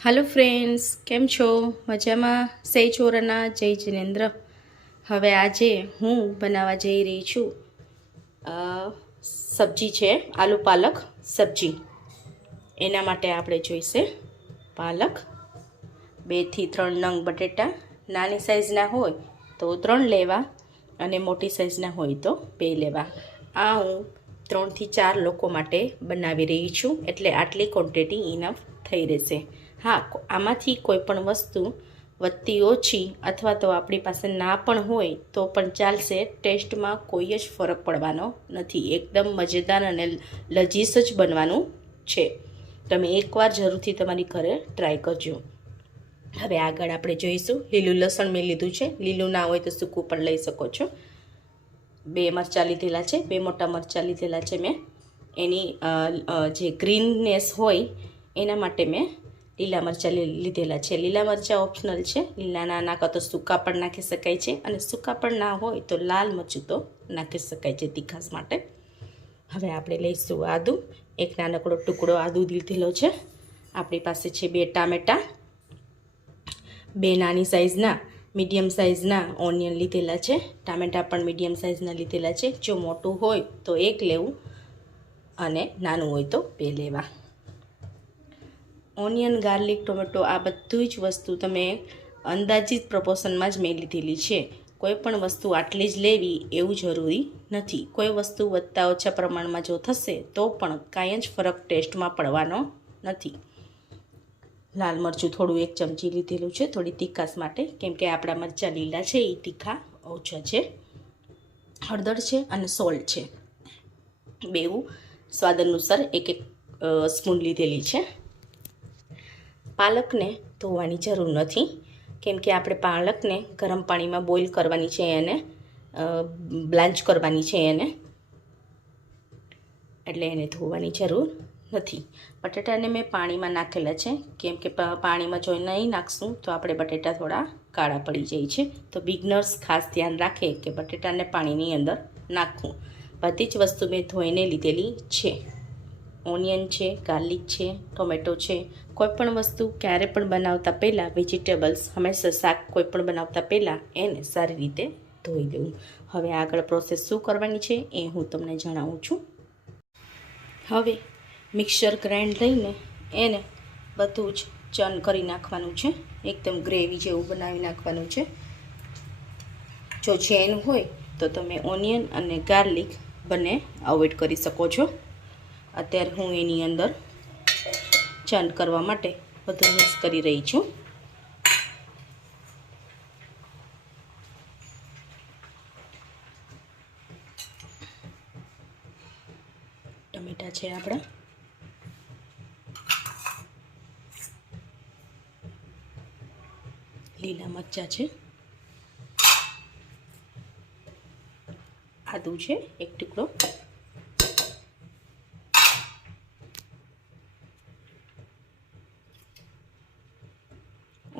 Hello friends, केम छो? मजामां? सही छोराना जय जिनेन्द्र। हवे आजे हूँ बनावा जई रही छूँ सब्जी छे आलू पालक सब्जी। एना माटे आपणे जोईशे पालक, 2 થી 3 नंग बटेटा। नानी साइजना होय तो 3 लेवा अने मोटी साइजना होय तो 2 लेवा। आ हूँ 3 થી 4 लोको माटे बनावी रही छूँ, एटले आटली क्वोंटिटी इनफ थई रहेशे। हाँ, आमांथी कोईपण वस्तु वधती ओછી अथवा तो आपणी पासे ना पण होय तो पण चालशे। टेस्टमां कोई ज फरक पड़वानो नथी। एकदम मजेदार अने लजीज ज बनवानुं छे। तमे एकवार जरूरथी तमारी घरे ट्राय करजो। हवे आगळ आपणे जोईशुं લીલું લસણ મેં લીધું છે। લીલું ના હોય તો સૂકું પણ લઈ શકો છો। 2 મરચાં લીધેલા છે, 2 મોટા મરચાં લીધેલા છે મેં। એની જે ગ્રીનનેસ હોય એના માટે મેં લીલા મરચાં લીધેલા છે। લીલા મરચાં ઓપ્શનલ છે, લીલા ના નાખો તો સૂકા પણ નાખી શકાય છે અને સૂકા પણ ના હોય તો લાલ મરચું તો નાખી શકાય છે તીખાસ માટે। હવે આપણે લઈશું આદુ, એક નાનકડો ટુકડો આદુ લીધેલો છે। આપણી પાસે છે 2 ટામેટાં, 2 નાની સાઇઝના મીડિયમ સાઇઝના ઓનિયન લીધેલા છે। ટામેટાં પણ મીડિયમ સાઇઝના લીધેલા છે। જો મોટું હોય તો 1 લેવું અને નાનું હોય તો 2 લેવા। ઓનિયન, ગાર્લિક, ટોમેટો આ બધી જ વસ્તુ તમે અંદાજિત પ્રપોર્શનમાં જ મેં લીધેલી છે। કોઈ પણ વસ્તુ આટલી જ લેવી એવું જરૂરી નથી। કોઈ વસ્તુ વધતા ઓછા પ્રમાણમાં જો થશે તો પણ કાંઈ જ ફરક ટેસ્ટમાં પડવાનો નથી। લાલ મરચું થોડું 1 ચમચી લીધેલું છે થોડી તીખાસ માટે, કેમ કે આપણા મરચાં લીલા છે એ તીખા ઓછા છે। હળદર છે અને સોલ્ટ છે, બેવું સ્વાદ અનુસાર 1 સ્પૂન લીધેલી છે। પાલકને ધોવાની જરૂર નથી, કેમ કે આપણે પાલકને ગરમ પાણીમાં બોઇલ કરવાની છે અને બ્લાન્ચ કરવાની છે એને, એટલે એને ધોવાની જરૂર નથી। બટેટાને મેં પાણીમાં નાખેલા છે, કેમ કે પાણીમાં જો નહીં નાખશું તો આપણે બટેટા થોડા કાળા પડી જાય છે। તો બિગનર્સ ખાસ ધ્યાન રાખે કે બટેટાને પાણીની અંદર નાખવું। બધી જ વસ્તુ મેં ધોઈને લીધેલી છે। ઓનિયન છે, ગાર્લિક છે, ટોમેટો છે। કોઈપણ વસ્તુ ક્યારે પણ બનાવતા પહેલાં વેજીટેબલ્સ હંમેશા શાક કોઈપણ બનાવતા પહેલાં એને સારી રીતે ધોઈ દેવું। હવે આગળ પ્રોસેસ શું કરવાની છે એ હું તમને જણાવું છું। હવે મિક્સર ગ્રાઇન્ડ લઈને એને બધું જ ચર્ન કરી નાખવાનું છે, એકદમ ગ્રેવી જેવું બનાવી નાખવાનું છે। જો જૈન હોય તો તમે ઓનિયન અને ગાર્લિક બંને અવોઇડ કરી શકો છો। અત્યારે હું એની અંદર ચર્ન કરવા માટે બધું મિક્સ કરી રહી છું। ટમેટા છે આપણા, લીલા મરચાં છે, આદુ છે 1 ટુકડો,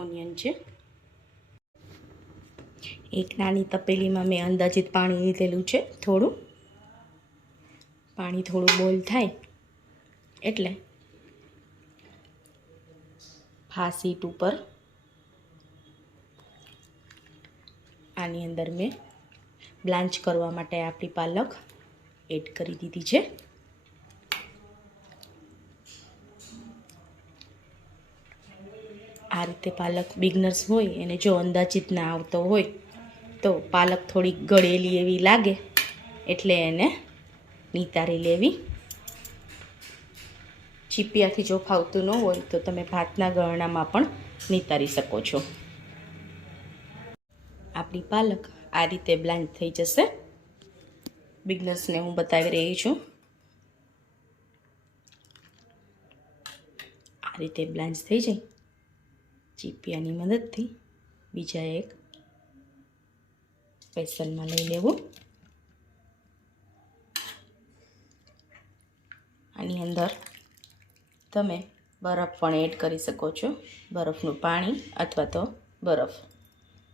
ઓનિયન છે। એક નાની તપેલીમાં મેં અંદાજિત પાણી લીધેલું છે થોડું। પાણી થોડું બોઇલ થાય એટલે ફાસ્ટ હીટ ઉપર આની અંદર મેં બ્લાન્ચ કરવા માટે આપણી પાલક એડ કરી દીધી છે। આ રીતે પાલક બિગનર્સ હોય એને જો અંદાજિત ના આવતો હોય તો પાલક થોડી ગળેલી એવી લાગે એટલે એને નિતારી લેવી। ચીપિયાથી જો ફાવતું ન હોય તો તમે ભાતના ગળણામાં પણ નિતારી શકો છો। આપણી પાલક આ રીતે બ્લાન્ચ થઈ જશે। બિગનર્સને હું બતાવી રહી છું, આ રીતે બ્લાન્ચ થઈ જાય ચીપિયાની મદદથી બીજા એક બેસનમાં લઈ લેવું। આની અંદર તમે બરફ પણ એડ કરી શકો છો, બરફનું પાણી અથવા તો બરફ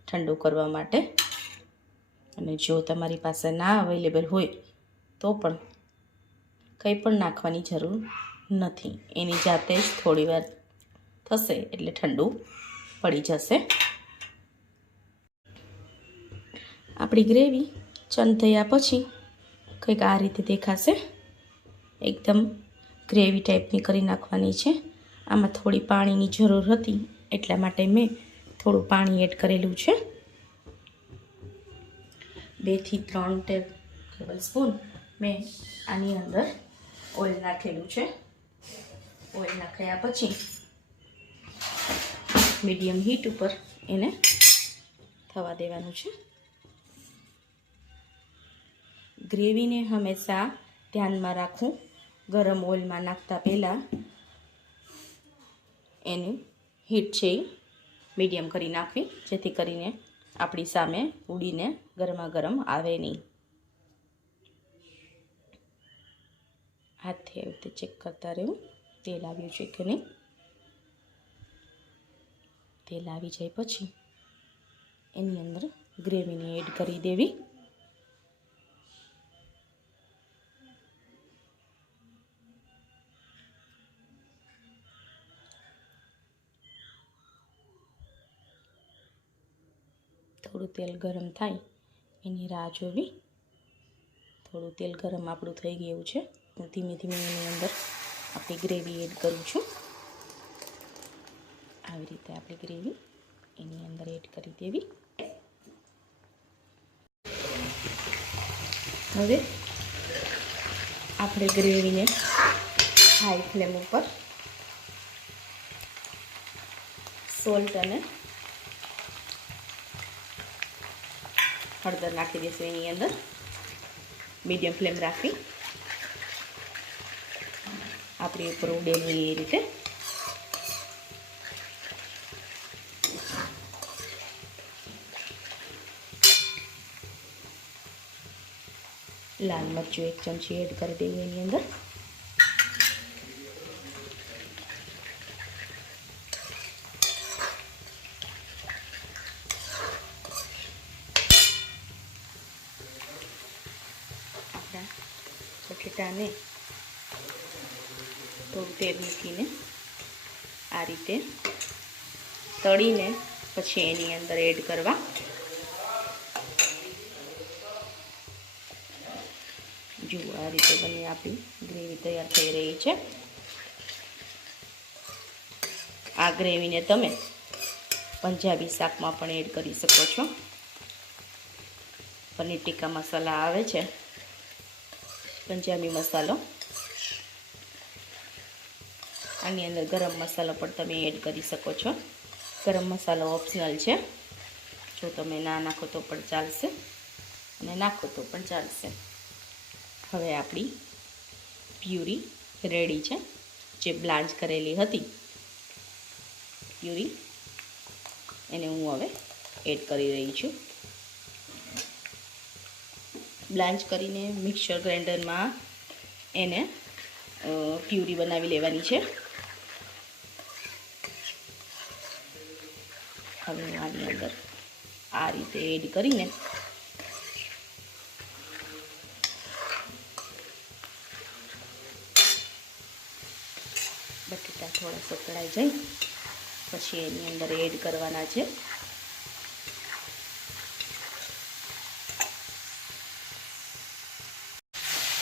ઠંડુ કરવા માટે। અને જો તમારી પાસે ના અવેલેબલ હોય તો પણ કંઈ પણ નાખવાની જરૂર નથી, એની જાતે જ થોડી વાર થશે એટલે ઠંડુ પડી જશે. આપણી ગ્રેવી ચંદ થયા પછી કંઈક આ રીતે દેખાશે. એકદમ ગ્રેવી ટાઈપની કરી નાખવાની છે. આમાં થોડી પાણીની જરૂર હતી એટલા માટે મેં થોડું પાણી એડ કરેલું છે. 2 થી 3 ટેબલ સ્પૂન મેં આની અંદર ઓઇલ નાખેલું છે. ઓઇલ નાખ્યા પછી મીડિયમ હીટ ઉપર એને થવા દેવાનું છે. ગ્રેવીને હંમેશા ધ્યાનમાં રાખવું, ગરમ ઓઇલમાં નાખતા પહેલાં એની હીટ છે મીડિયમ કરી નાખવી, જેથી કરીને આપણી સામે ઉડીને ગરમા ગરમ આવે નહીં. હાથથી આવી રીતે ચેક કરતા રહેવું તેલ આવ્યું છે કે નહીં. તેલ આવી જાય પછી એની અંદર ગ્રેવીને એડ કરી દેવી. થોડું તેલ ગરમ થાય એની રાહ જોવી. થોડું તેલ ગરમ આપણું થઈ ગયું છે. હું ધીમે ધીમે એની અંદર આપણી ગ્રેવી એડ કરું છું. આવી રીતે આપણી ગ્રેવી એની અંદર એડ કરી દેવી. હવે આપણે ગ્રેવીને હાઈ ફ્લેમ ઉપર સોલ્ટ અને હળદર નાખી દઈશું. એની અંદર મીડિયમ ફ્લેમ રાખી આપણી ઉપર ઉડે નહીં એ રીતે લાલ મરચું 1 ચમચી એડ કરી દેવું એની અંદર. આપણા બટેટાને થોડું તેલ મૂકીને આ રીતે તળીને પછી એની અંદર એડ કરવા. જુઓ આ રીતે બની આપણી ગ્રેવી તૈયાર થઈ રહી છે. આ ગ્રેવીને તમે પંજાબી શાકમાં પણ એડ કરી શકો છો. પનીર ટીકા મસાલા આવે છે, પંજાબી મસાલો, આની અંદર ગરમ મસાલો પણ તમે એડ કરી શકો છો. ગરમ મસાલો ઓપ્શનલ છે, જો તમે ના નાખો તો પણ ચાલશે અને નાખો તો પણ ચાલશે. હવે આપણી પ્યુરી રેડી છે. જે બ્લાન્ચ કરેલી હતી પ્યુરી એને હું હવે એડ કરી રહી છું. બ્લાન્ચ કરીને મિક્સર ગ્રાઇન્ડરમાં એને પ્યુરી બનાવી લેવાની છે. હવે હું આની અંદર આ રીતે એડ કરીને બટેટા થોડા સતળાઈ જાય પછી એની અંદર એડ કરવાના છે.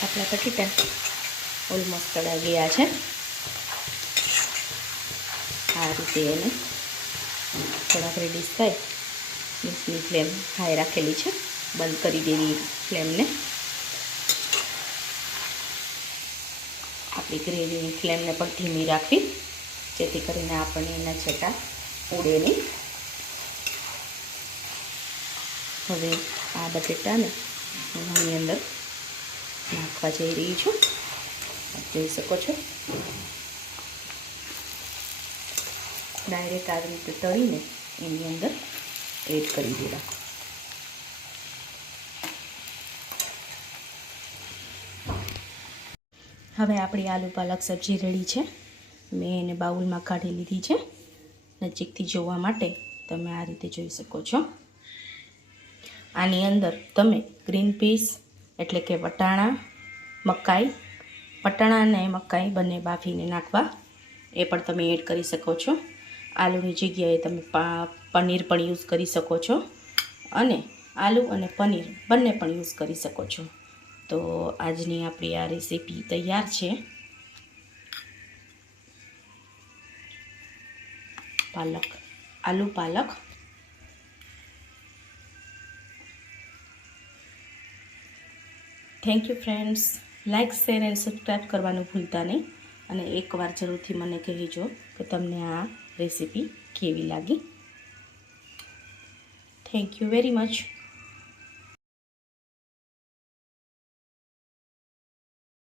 આપણા બટેટા ઓલમોસ્ટ તળાઈ ગયા છે. આ રીતે એને થોડાક રેડીશ થાય ગેસની ફ્લેમ હાઈ રાખેલી છે, બંધ કરી દેવી ફ્લેમને. આપણી ગ્રેવીની ફ્લેમને પણ ધીમી રાખવી, જેથી કરીને આપણને એના છટા ઉડે નહીં. હવે આ બટેટાને હું આની અંદર નાખવા જઈ રહી છું. જોઈ શકો છો ડાયરેક્ટ આવી રીતે તળીને એની અંદર એડ કરી દેવા. હવે આપણી આલુ પાલક સબ્જી રેડી છે. મેં એને બાઉલમાં કાઢી લીધી છે. નજીકથી જોવા માટે તમે આ રીતે જોઈ શકો છો. આની અંદર તમે ગ્રીન પીસ એટલે કે વટાણા, મકાઈ, વટાણા અને મકાઈ બંને બાફીને નાખવા, એ પણ તમે એડ કરી શકો છો. આલુની જગ્યાએ તમે પનીર પણ યુઝ કરી શકો છો અને આલુ અને પનીર બંને પણ યુઝ કરી શકો છો. તો આજની આપણી આ રેસીપી તૈયાર છે. આલુ પાલક. Thank you friends. Like, share and subscribe કરવાનું ભૂલતા નહીં. અને એકવાર જરૂરથી મને કહેજો કે તમને આ રેસીપી કેવી લાગી. Thank you very much.